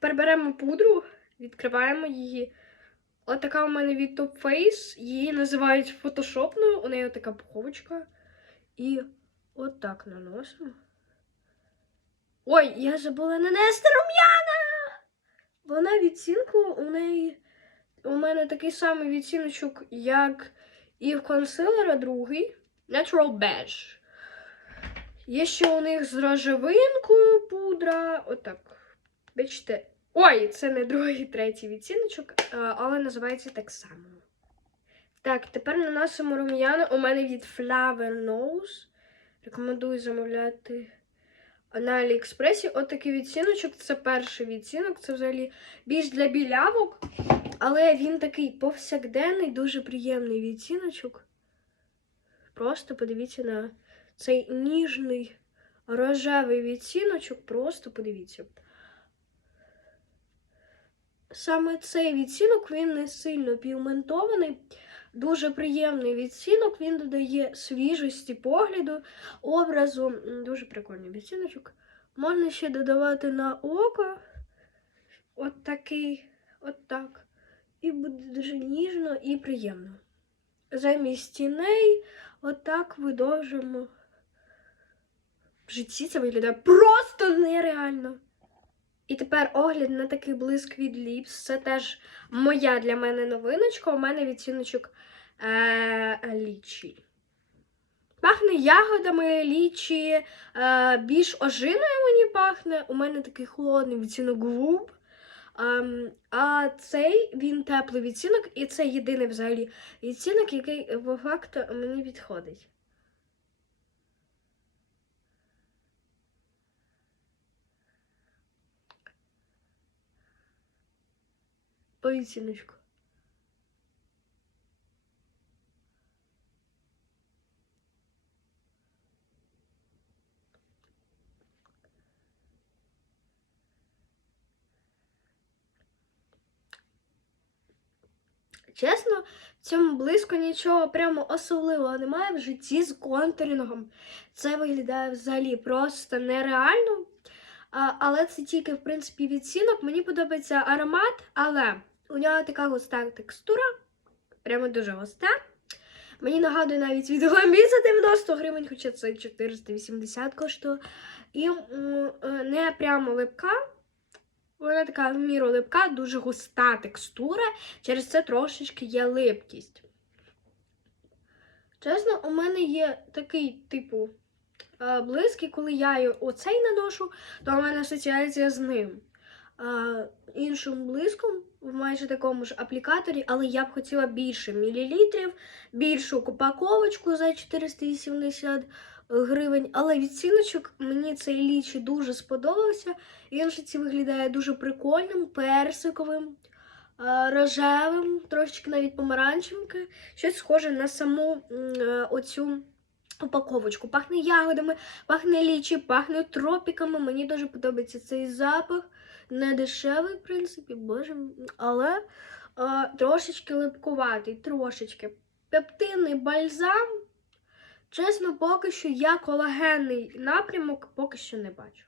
Тепер беремо пудру, відкриваємо її. Отака у мене від Top Face. Її називають фотошопною. У неї така пуховочка. І отак наносимо. Ой, я забула нанести рум'яна! Вона відцінку у неї. У мене такий самий відціночок, як і в консилера другий. Natural Beige. Є ще у них з рожевинкою пудра. Отак. Бачите. Ой, це не другий, третій відціночок, але називається так само. Так, тепер наносимо рум'яна. У мене від Flower Nose. Рекомендую замовляти на Аліекспресі. От такий відціночок. Це перший відцінок. Це взагалі більш для білявок. Але він такий повсякденний, дуже приємний відціночок. Просто подивіться на цей ніжний рожевий відціночок. Просто подивіться. Саме цей відцінок він не сильно пігментований, дуже приємний відцінок, він додає свіжості погляду, образу. Дуже прикольний відціночок. Можна ще додавати на око. От такий, от так. І буде дуже ніжно і приємно. Замість тіней, отак видовжимо. В житті це виглядає просто нереально. І тепер огляд на такий блиск від Lips. Це теж моя для мене новиночка. У мене відціночок е- лічі. Пахне ягодами лічі, е- більш ожиною мені пахне. У мене такий холодний відцінок губ. Ем, а цей він теплий відцінок, і це єдиний взагалі відцінок, який по факту мені підходить. По. Чесно, в цьому близько нічого прямо особливого немає в житті з контурингом. Це виглядає взагалі просто нереально. А, але це тільки, в принципі, відцінок. Мені подобається аромат, але у нього така густа текстура, прямо дуже густа. Мені нагадує навіть від Гламі за 90 гривень, хоча це 480 коштує. І е, не прямо липка. Вона така в міру липка, дуже густа текстура, через це трошечки є липкість. Чесно, у мене є такий типу е, блиск, і коли я оцей наношу, то у мене асоціація з ним. Е, іншим блиском в майже такому ж аплікаторі, але я б хотіла більше мілілітрів, більшу упаковочку за 480 гривень. Але відціночок мені цей лічі дуже сподобався. Він же ці виглядає дуже прикольним, персиковим, е, рожевим, трошечки навіть помаранчевим. Щось схоже на саму е, оцю упаковочку. Пахне ягодами, пахне лічі, пахне тропіками. Мені дуже подобається цей запах. Не дешевий, в принципі, боже, але е, трошечки липкуватий, трошечки. Пептинний бальзам. Чесно, поки що я колагенний напрямок поки що не бачу.